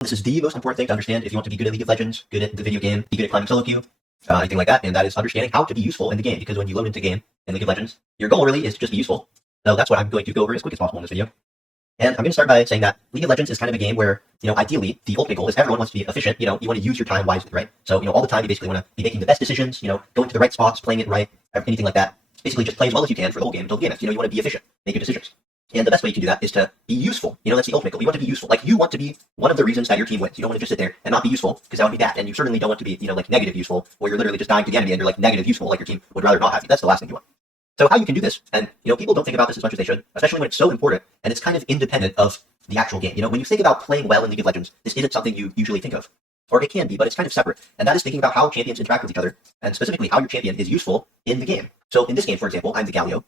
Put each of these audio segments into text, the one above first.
This is the most important thing to understand if you want to be good at League of Legends, good at the video game, be good at climbing solo queue, anything like that, and that is understanding how to be useful in the game, because when you load into game in League of Legends, your goal really is to just be useful. So that's what I'm going to go over as quick as possible in this video. And I'm going to start by saying that League of Legends is kind of a game where, ideally, the ultimate goal is everyone wants to be efficient. You want to use your time wisely, right? So, all the time you basically want to be making the best decisions, going to the right spots, playing it right, anything like that. Basically just play as well as you can for the whole game until the game ends. You want to be efficient, make good decisions. And the best way you can do that is to be useful. That's the ultimate goal. You want to be useful. Like, you want to be one of the reasons that your team wins. You don't want to just sit there and not be useful, because that would be bad. And you certainly don't want to be, negative useful, where you're literally just dying to the enemy and you're negative useful, like your team would rather not have you. That's the last thing you want. So how you can do this, and people don't think about this as much as they should, especially when it's so important and it's kind of independent of the actual game. When you think about playing well in League of Legends, this isn't something you usually think of. Or it can be, but it's kind of separate. And that is thinking about how champions interact with each other, and specifically how your champion is useful in the game. So in this game, for example, I'm the Galio.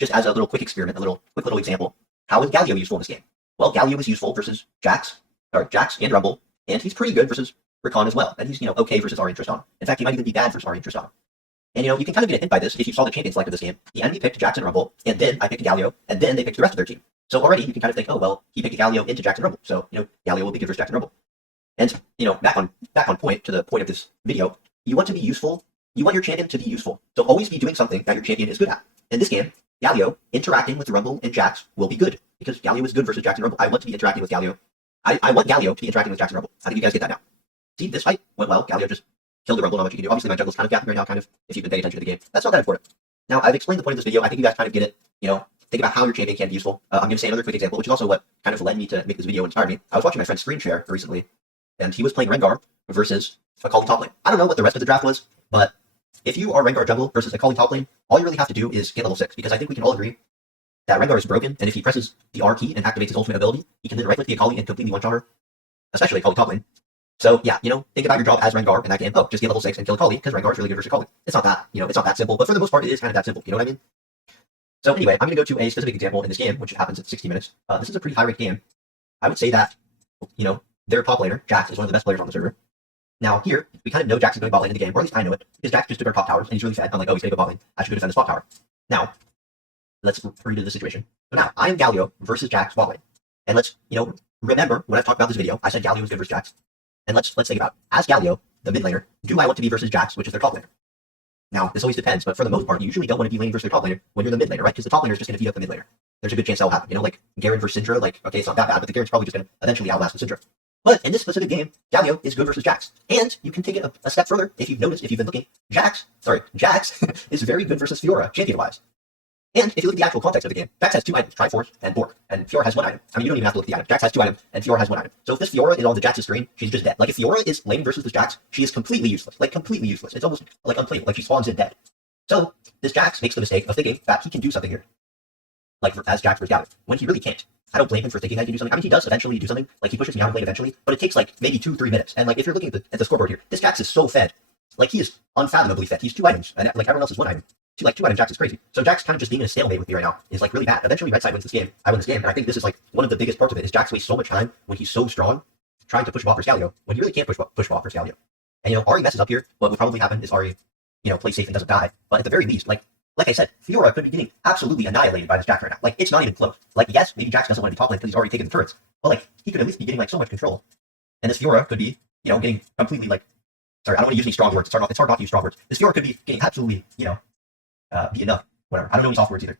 Just as a little quick experiment, quick little example. How is Galio useful in this game? Well, Galio is useful versus Jax and Rumble, and he's pretty good versus Rakan as well. And he's, okay versus Ari and Tristan. In fact, he might even be bad versus Ari and Tristan. And, you can kind of get a hint by this if you saw the champion select of this game. The enemy picked Jax and Rumble, and then I picked Galio, and then they picked the rest of their team. So already you can kind of think, oh, well, he picked Galio into Jax and Rumble, so, Galio will be good versus Jax and Rumble. And, back on point, to the point of this video, you want to be useful. You want your champion to be useful. So always be doing something that your champion is good at. In this game, Galio interacting with Rumble and Jax will be good, because Galio is good versus Jax and Rumble. I want to be interacting with Galio. I want Galio to be interacting with Jax and Rumble. I think you guys get that now. See, this fight went well. Galio just killed the Rumble, not much you can do. Obviously, my jungle's kind of gapping right now, kind of, if you've been paying attention to the game. That's not that important. Now, I've explained the point of this video. I think you guys kind of get it. Think about how your champion can be useful. I'm going to say another quick example, which is also what kind of led me to make this video and inspired me. I was watching my friend screen share recently, and he was playing Rengar versus Akali top lane. I don't know what the rest of the draft was, but if you are Rengar jungle versus Akali top lane, all you really have to do is get level 6, because I think we can all agree that Rengar is broken, and if he presses the R key and activates his ultimate ability, he can then right-click the Akali and completely one-shot her, especially Akali top lane. So yeah, think about your job as Rengar in that game. Oh, just get level 6 and kill Akali, because Rengar is really good versus Akali. It's not that, it's not that simple, but for the most part, it is kind of that simple. You know what I mean? So anyway, I'm going to go to a specific example in this game, which happens at 60 minutes. This is a pretty high-ranked game. I would say that, their top laner, Jax, is one of the best players on the server. Now here, we kind of know Jax is going bot lane in the game, or at least I know it, because Jax just took our top towers, and he's really fed. I'm like, oh, he's going to go bot lane. I should go defend this bot tower. Now, let's redo the situation. So now, I am Galio versus Jax bot lane. And let's, remember, when I've talked about this video, I said Galio is good versus Jax. And let's think about, as Galio, the mid laner, do I want to be versus Jax, which is their top laner? Now, this always depends, but for the most part, you usually don't want to be laning versus their top laner when you're the mid laner, right? Because the top laner is just going to beat up the mid laner. There's a good chance that will happen. Like Garen versus Syndra, okay, it's not that bad, but the Garen's probably just going to eventually outlast the Syndra. But in this specific game, Galio is good versus Jax. And you can take it a step further if you've noticed, if you've been looking. Jax is very good versus Fiora, champion-wise. And if you look at the actual context of the game, Jax has 2 items, Triforce and Bork, and Fiora has 1 item. I mean, you don't even have to look at the items. Jax has 2 items, and Fiora has 1 item. So if this Fiora is on the Jax's screen, she's just dead. Like, if Fiora is laning versus this Jax, she is completely useless. Like, completely useless. It's almost, unplayable. Like, she spawns in dead. So, this Jax makes the mistake of thinking that he can do something here. Like, as Jax versus Galio, when he really can't. I don't blame him for thinking that he can do something. I mean, he does eventually do something. Like, he pushes me out of lane eventually, but it takes, maybe 2-3 minutes. And, if you're looking at the scoreboard here, this Jax is so fed. Like, he is unfathomably fed. He's 2 items, and, everyone else is 1 item. 2 items Jax is crazy. So Jax kind of just being in a stalemate with me right now is, really bad. Eventually, red side wins this game. I win this game, and I think this is, one of the biggest parts of it is Jax wastes so much time when he's so strong trying to push him off versus Galio, when he really can't push him off versus Galio. And, Ari messes up here. What would probably happen is Ari, plays safe and doesn't die. But at the very least, like I said, Fiora could be getting absolutely annihilated by this Jax right now. It's not even close. Yes, maybe Jax doesn't want to be top lane because he's already taken the turrets. But, he could at least be getting, so much control. And this Fiora could be, getting completely, sorry, I don't want to use any strong words. It's hard not to use strong words. This Fiora could be getting absolutely, be enough. Whatever. I don't know any soft words either.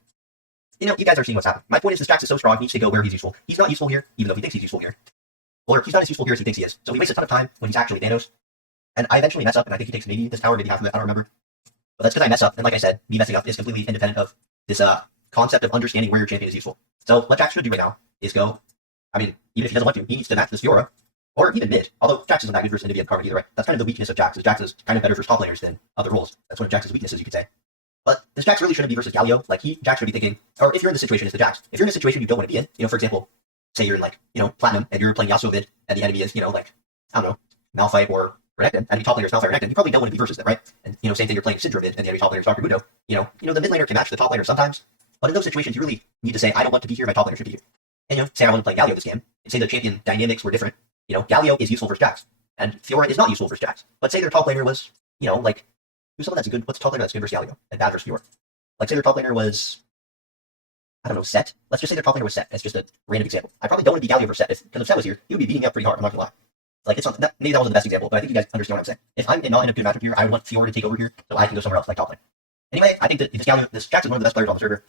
You guys are seeing what's happening. My point is this Jax is so strong, he needs to go where he's useful. He's not useful here, even though he thinks he's useful here. Or he's not as useful here as he thinks he is. So he wastes a ton of time when he's actually Thanos. And I eventually mess up, and I think he takes maybe this tower, maybe half of it, I don't remember. But that's because I mess up, and like I said, me messing up is completely independent of this concept of understanding where your champion is useful. So what Jax should do right now is go, even if he doesn't want to, he needs to match this Fiora, or even mid, although Jax isn't that good versus Nvidia and Karma either, right? That's kind of the weakness of Jax, is Jax is kind of better versus top laners than other roles. That's one of Jax's weaknesses, you could say. But this Jax really shouldn't be versus Galio. Jax should be thinking, or if you're in this situation, it's the Jax. If you're in a situation you don't want to be in, for example, say you're Platinum, and you're playing Yasuo mid, and the enemy is, I don't know, Malphite or Renekton, enemy top laner is Malphite or Renekton, you probably don't want to be versus them, right? And, same thing, you're playing Syndra mid, and the enemy top laner is Dr. Mundo. The mid laner can match the top laner sometimes, but in those situations, you really need to say, I don't want to be here, my top laner should be here. And, say I want to play Galio this game, and say the champion dynamics were different. Galio is useful versus Jax, and Fiora is not useful versus Jax. But say their top laner was, who's someone that's good, what's the top laner that's good versus Galio, and bad versus Fiora? Say their top laner was, I don't know, Set. Let's just say their top laner was Set. It's just a random example. I probably don't want to be Galio versus Set, because if Set was here, he would be beating me up pretty hard, I'm not gonna lie. Like, it's not, maybe that wasn't the best example, but I think you guys understand what I'm saying. If I'm not in a good matchup here, I want Fiora to take over here, so I can go somewhere else, like top lane. Anyway, I think that this Jax is one of the best players on the server.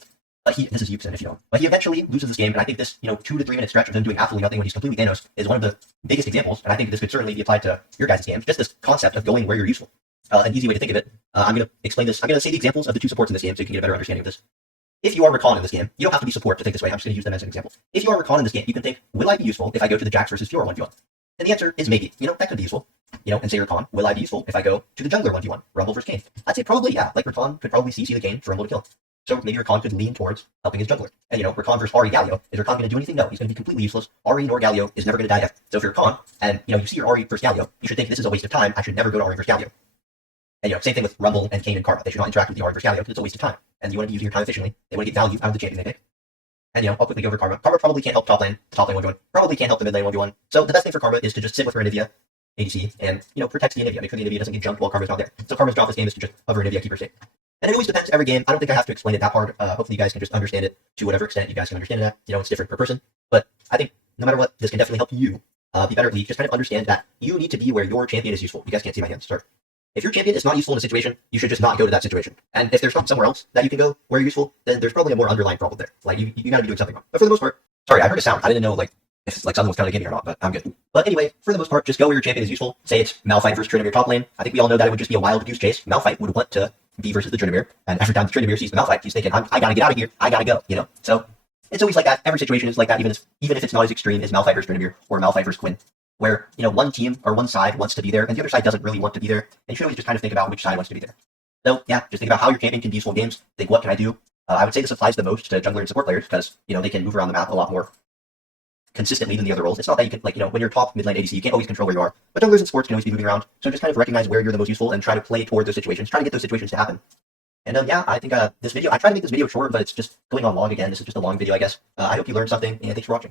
This is Yuksen, if you know. But he eventually loses this game, and I think this, 2 to 3 minute stretch of him doing absolutely nothing when he's completely Thanos is one of the biggest examples, and I think this could certainly be applied to your guys' games. Just this concept of going where you're useful. An easy way to think of it, I'm going to explain this. I'm going to say the examples of the 2 supports in this game so you can get a better understanding of this. If you are Rakan in this game, you don't have to be support to think this way. I'm just going to use them as an example. If you are Rakan in this game, you can think, will I be useful if I go to the Jax versus Fiora 1v1? And the answer is maybe. That could be useful. And say Rakan, will I be useful if I go to the jungler 1v1, Rumble versus Kayn? I'd say probably, yeah. Like, Rakan could probably CC the Kayn for Rumble to kill. So maybe Rakan could lean towards helping his jungler. And, Rakan versus Ahri Galio. Is Rakan going to do anything? No. He's going to be completely useless. Ahri nor Galio is never going to die yet. So if you're Rakan, and, you see your Ahri versus Galio, you should think this is a waste of time. I should never go to Ahri versus Galio. And, same thing with Rumble and Kayn and Karma. They should not interact with the Ahri versus Galio because it's a waste of time. And you want to be using your time efficiently. They want to get value out of the champion they pick. And, I'll quickly go over Karma. Karma probably can't help top lane 1v1. Probably can't help the mid lane 1v1. So the best thing for Karma is to just sit with her Anivia ADC and, protect the Anivia. Make sure the Anivia doesn't get jumped while Karma's not there. So Karma's job this game is to just hover Anivia, keep her safe. And it always depends every game. I don't think I have to explain it that hard. Hopefully you guys can just understand it to whatever extent you guys can understand it at. It's different per person. But I think no matter what, this can definitely help you be better at League. Just kind of understand that you need to be where your champion is useful. You guys can't see my hands, sorry. If your champion is not useful in a situation, you should just not go to that situation. And if there's not somewhere else that you can go where you're useful, then there's probably a more underlying problem there. Like, you gotta be doing something wrong. But for the most part, sorry, I heard a sound. I didn't know, if something was coming to get me or not, but I'm good. But anyway, for the most part, just go where your champion is useful. Say it's Malphite versus Tryndamere top lane. I think we all know that it would just be a wild goose chase. Malphite would want to be versus the Tryndamere, and every time the Tryndamere sees the Malphite, he's thinking, I gotta get out of here, I gotta go, So it's always like that. Every situation is like that, even if it's not as extreme as Malphite versus Tryndamere or Malphite versus Quinn, where one team or one side wants to be there and the other side doesn't really want to be there. And you should always just kind of think about which side wants to be there. So yeah, just think about how your champion can be useful in games. Think, what can I do? I would say this applies the most to jungler and support players because they can move around the map a lot more consistently than the other roles. It's not that you can when you're top mid lane ADC, you can't always control where you are. But junglers and supports can always be moving around. So just kind of recognize where you're the most useful and try to play toward those situations. Try to get those situations to happen. And yeah, I think this video, I try to make this video short, but it's just going on long again. This is just a long video, I guess. I hope you learned something, and thanks for watching.